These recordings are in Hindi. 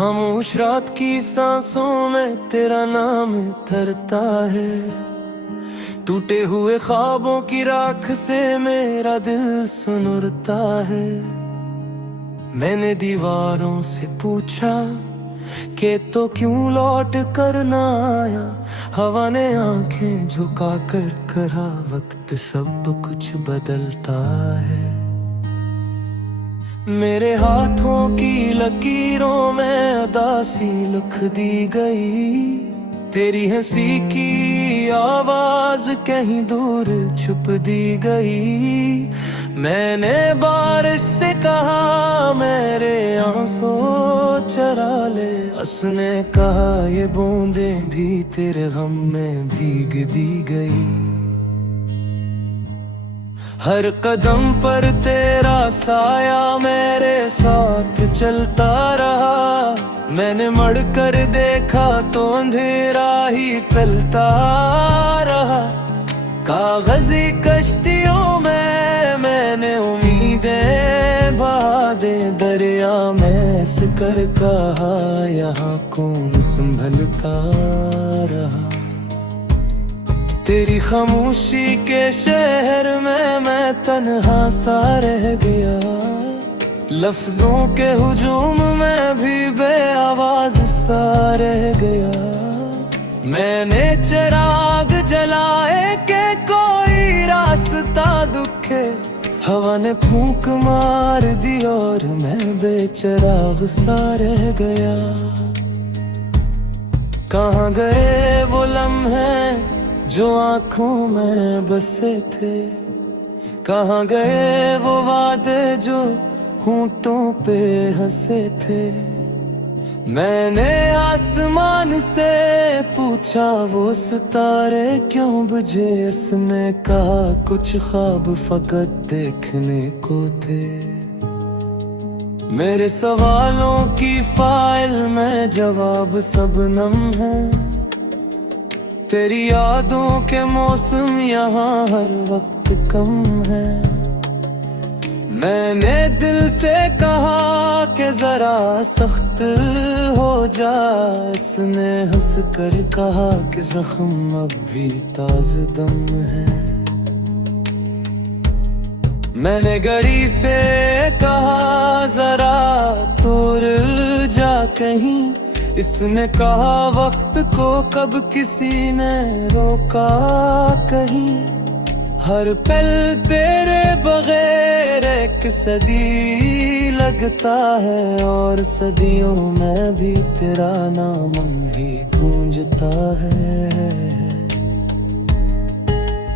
खामोश रात की सांसों में तेरा नाम तरता है। टूटे हुए ख्वाबों की राख से मेरा दिल सुनुरता है। मैंने दीवारों से पूछा कि तो क्यों लौट कर ना आया। हवा ने आंखें झुका कर कहा वक्त सब कुछ बदलता है। मेरे हाथों की लकीरों में उदासी लिख दी गई। तेरी हंसी की आवाज कहीं दूर छुप दी गई। मैंने बारिश से कहा मेरे आंसू चरा ले। उसने कहा ये बूंदें भी तेरे गम में भीग दी गई। हर कदम पर तेरा साया मेरे साथ चलता रहा। मैंने मुड़ कर देखा तो अंधेरा ही फैलता रहा। कागजी कश्तियों में मैंने उम्मीदें बहा दे। दरिया में सिकर कहा यहाँ कौन संभलता रहा। तेरी खामोशी के शहर में मैं तन्हा सा रह गया। लफ्जों के हुजूम में भी बेआवाज सा रह गया। मैंने चिराग जलाए के कोई रास्ता दुखे। हवा ने फूंक मार दी और मैं बेचिराग सा रह गया। कहाँ गए वो लम्हे जो आँखों में बसे थे। कहाँ गए वो वादे जो होंठों पे हंसे थे। मैंने आसमान से पूछा वो सितारे क्यों बुझे। उसने कहा कुछ ख्वाब फकत देखने को थे। मेरे सवालों की फाइल में जवाब सबनम है। तेरी यादों के मौसम यहाँ हर वक्त कम है। मैंने दिल से कहा कि जरा सख्त हो जा। इसने हंस कर कहा कि जख्म अब भी ताज़ा दम है। मैंने घड़ी से कहा जरा दूर जा कहीं। इसने कहा वक्त को कब किसी ने रोका कहीं। हर पल तेरे बगैर एक सदी लगता है। और सदियों में भी तेरा नाम ही गूंजता है।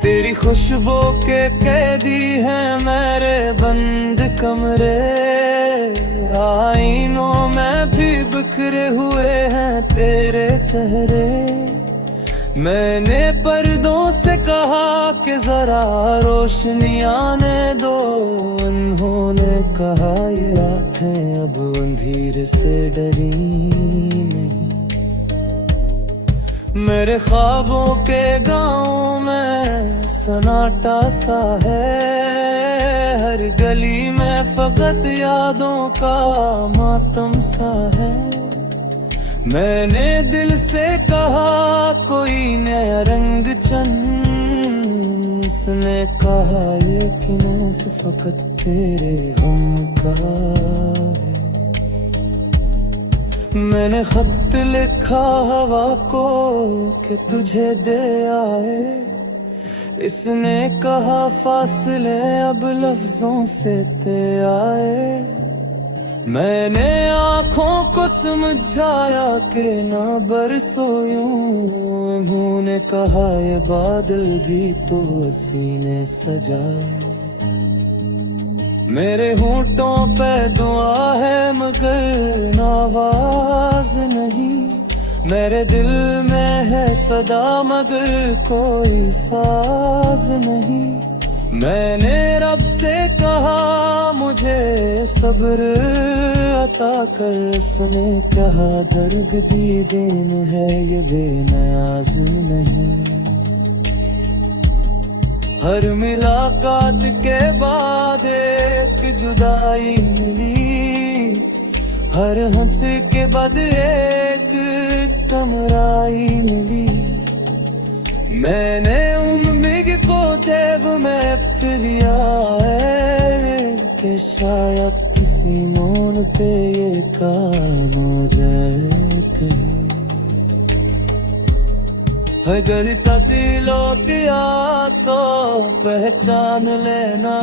तेरी खुशबू के कैदी हैं मेरे बंद कमरे। आईनों में भी बिखरे हुए हैं तेरे चेहरे। मैंने पर्दों से कहा कि जरा रोशनी आने दो। उन्होंने कहा ये आँखें अब अंधेरे से डरी नहीं। मेरे ख्वाबों के गाँव में सन्नाटा सा है। हर गली में फकत यादों का मातम सा है। मैंने दिल से कहा कोई नया रंग चन। उसने कहा ये किनों से फकत तेरे गम का है। मैंने खत लिखा हवा को कि तुझे दे आए। इसने कहा फासले अब लफ्जों से ते आए। मैंने आँखों को समझाया कि ना बरसो यूं। उन्होंने कहा ये बादल भी तो हसीने सजाए। मेरे होंठों पे दुआ है मगर आवाज नहीं। मेरे दिल में है सदा मगर कोई साज नहीं। मैंने रब से कहा मुझे सब्र अता कर। उसने कहा दर्द दी देन है ये बेनियाज़ी नहीं। हर मुलाकात के बाद एक जुदाई मिली। हर हंस के बाद एक तमराई मिली। मैंने उम्मीद को देव में फिरिया है कि शायद किसी मोड़ पे ये काम हो जाए कहीं। अगर दिलो दिया तो पहचान लेना,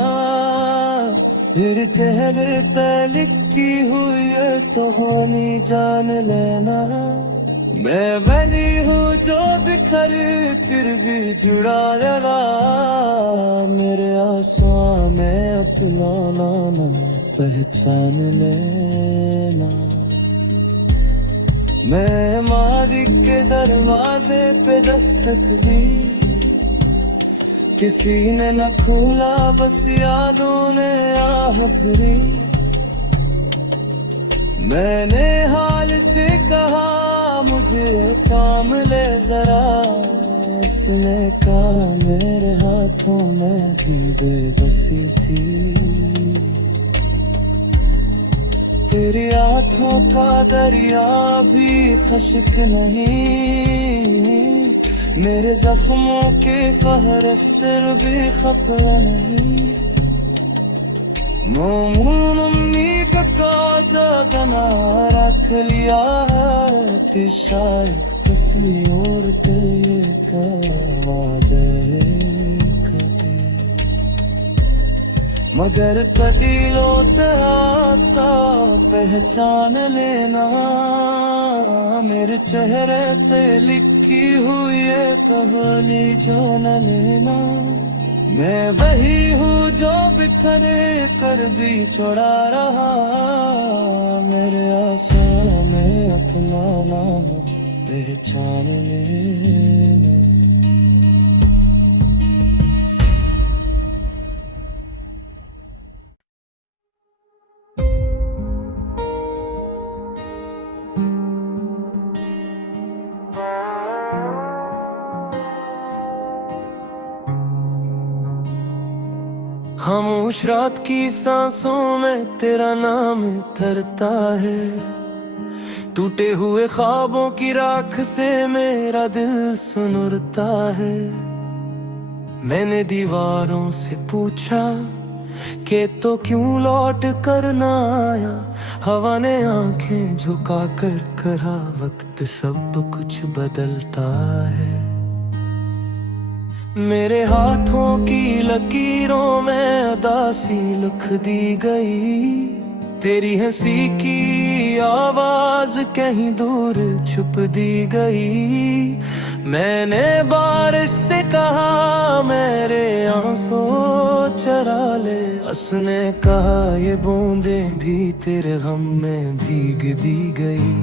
फिर चेहरे पे लिखी हुई है तो होनी जान लेना। मैं वही हूँ जो बिखर फिर भी जुड़ा लगा, मेरे आंसुओं में अपना नाना पहचान लेना। मैं मालिक के दरवाजे पे दस्तक दी, किसी ने न खोला बस यादों ने आह भरी। मैंने हाल से कहा मुझे काम ले जरा, उसने कहा मेरे हाथों में भी बेबसी थी। तेरी आँखों का दरिया भी खश्क नहीं, मेरे जख्मों के फहरस्त भी खतरा नहीं। उम्मीद का जागना रख लिया है कि शायद किसी और के काम आ जाए कभी। मगर कभी लौटा आता पहचान लेना, मेरे चेहरे पे लिखी हुई है कहानी जान लेना। मैं वही हूँ जो बिखरे कर भी छोड़ा रहा, मेरे आंसुओं में अपना नाम पहचान लेना। खामोश रात की सांसों में तेरा नाम तरता है, टूटे हुए ख्वाबों की राख से मेरा दिल सुनुरता है। मैंने दीवारों से पूछा कि तो क्यों लौट कर ना आया, हवा ने आंखें झुका कर कहा वक्त सब कुछ बदलता है। मेरे हाथों की लकीरों में उदासी लिख दी गई, तेरी हंसी की आवाज कहीं दूर छुप दी गई। मैंने बारिश से कहा मेरे आंसू चरा ले, उसने कहा ये बूंदें भी तेरे गम में भीग दी गई।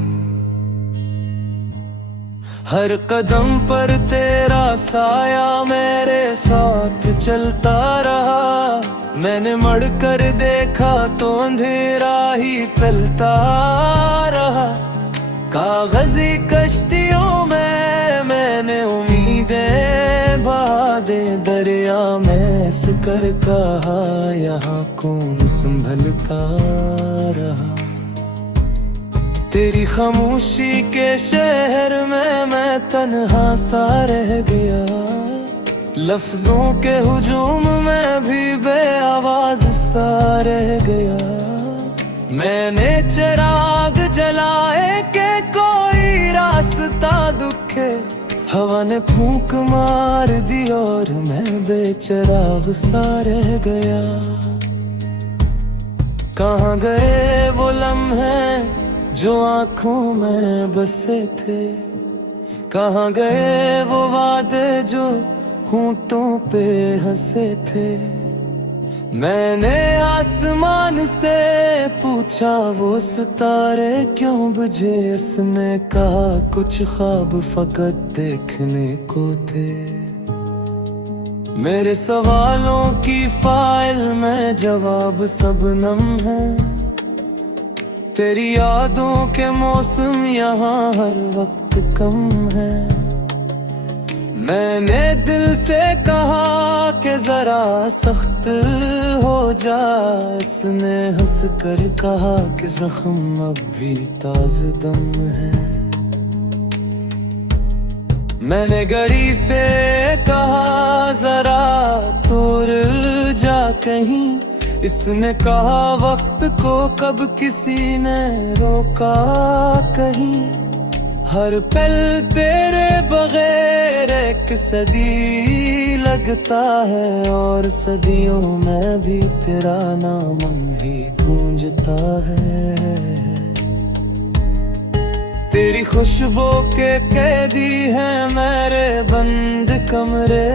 हर कदम पर तेरा साया मेरे साथ चलता रहा, मैंने मुड़ कर देखा तो अंधेरा ही फैलता रहा। कागजी कश्तियों में मैंने उम्मीदें बहा दे, दरिया में सिकर कहा यहाँ कौन संभलता रहा। तेरी खामोशी के शहर में मैं तन्हा सा रह गया, लफ्जों के हुजूम में भी बेआवाज सा रह गया। मैंने चिराग जलाए के कोई रास्ता दुखे, हवा ने फूंक मार दी और मैं बेचिराग सा रह गया। कहाँ गए वो लम्हे जो आँखों में बसे थे, कहाँ गए वो वादे जो होंठों पे हंसे थे। मैंने आसमान से पूछा वो सितारे क्यों बुझे, उसने कहा कुछ ख्वाब फकत देखने को थे। मेरे सवालों की फाइल में जवाब सबनम है, तेरी यादों के मौसम यहाँ हर वक्त कम है। मैंने दिल से कहा कि जरा सख्त हो जा, इसने हंस कर कहा कि जख्म अब भी ताज़ा दम है। मैंने घड़ी से कहा जरा दूर जा कहीं, इसने कहा वक्त को कब किसी ने रोका कहीं। हर पल तेरे बगैर एक सदी लगता है, और सदियों में भी तेरा नाम ही गूंजता है। तेरी खुशबू के कैदी हैं मेरे बंद कमरे,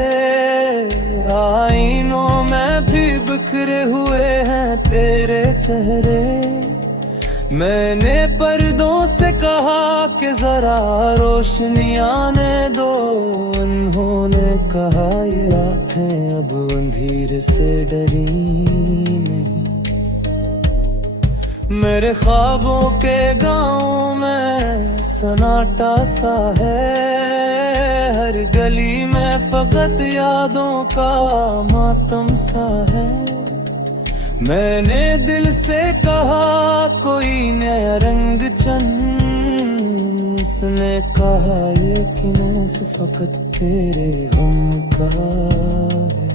आईनों में भी बिखरे हुए हैं तेरे चेहरे। मैंने पर्दों से कहा कि जरा रोशनी आने दो, उन्होंने कहा ये आँखें अब अंधेरे से डरी नहीं। मेरे ख्वाबों के गाँव में सन्नाटा सा है, हर गली में फकत यादों का मातम सा है। मैंने दिल से कहा कोई नया रंग चन, उसने कहा ये किनोस फकत तेरे गम का है।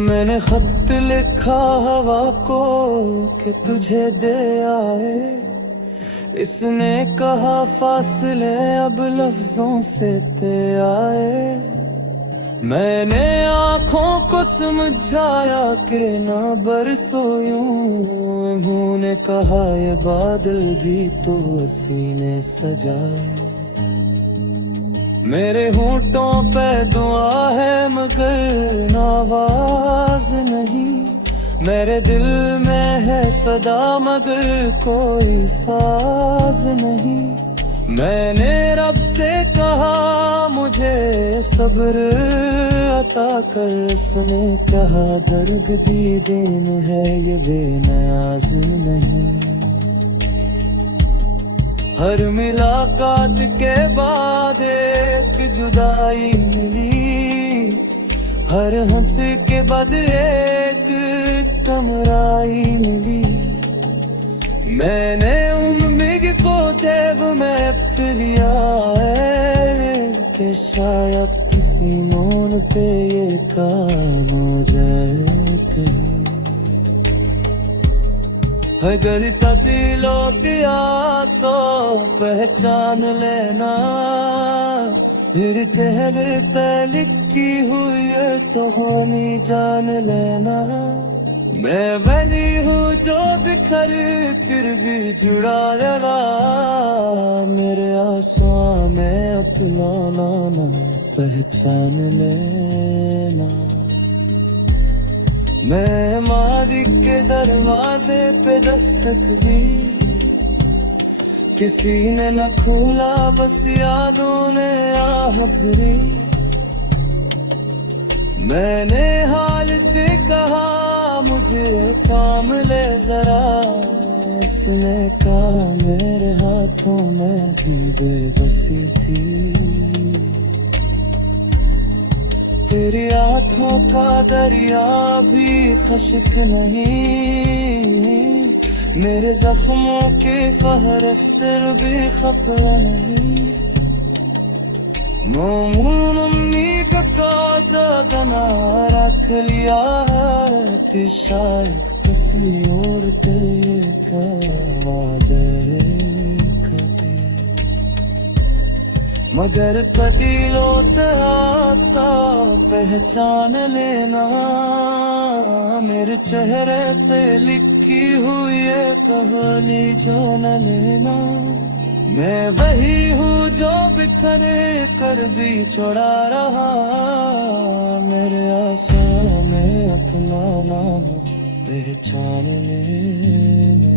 मैंने खत लिखा हवा को कि तुझे दे आए, इसने कहा फासले अब लफ्जों से ते आए। मैंने आँखों को समझाया कि ना बरसो यूं, उन्होंने कहा ये बादल भी तो हसीने सजाए। मेरे होंठों पे दुआ है मगर आवाज नहीं, मेरे दिल में है सदा मगर कोई साज नहीं। मैंने रब से कहा मुझे सब्र अता कर, उसने कहा दर्द दी देन है ये बेनियाज नहीं। हर मुलाकात के बाद एक जुदाई मिली, हर हंस के बाद एक तमराई मिली। मैंने उम्मीद को देव में फिरिया है कि शायद किसी मोड़ पे ये काम हो जाए कहीं। अगर दिल दिया तो पहचान लेना, फिर चेहरे पे लिखी हुई है तो होनी जान लेना। मैं वही हूँ जो बिखर फिर भी जुड़ा रहा, मेरे आंसुओं में अपना नाम पहचान लेना। मैं मादी के दरवाजे पे दस्तक दी, किसी ने न खोला बस यादों ने आह भरी। मैंने हाल से कहा मुझे काम ले जरा, उसने कहा मेरे हाथों में भी बेबसी थी। तेरी आँखों का दरिया भी खश्क नहीं, मेरे जख्मों के फहरस्त भी खतरा नहीं। मम्मी का ज्यादा ना रख लिया है कि शायद किसी और के काम आ जाए कभी, मगर कभी लौट आता पहचान लेना। मेरे चेहरे पे लिखी हुई है कहानी जो न लेना। मैं वही हूँ जो बिखरे कर भी छोड़ा रहा, मेरे आंसुओं में अपना नाम पहचान लेना।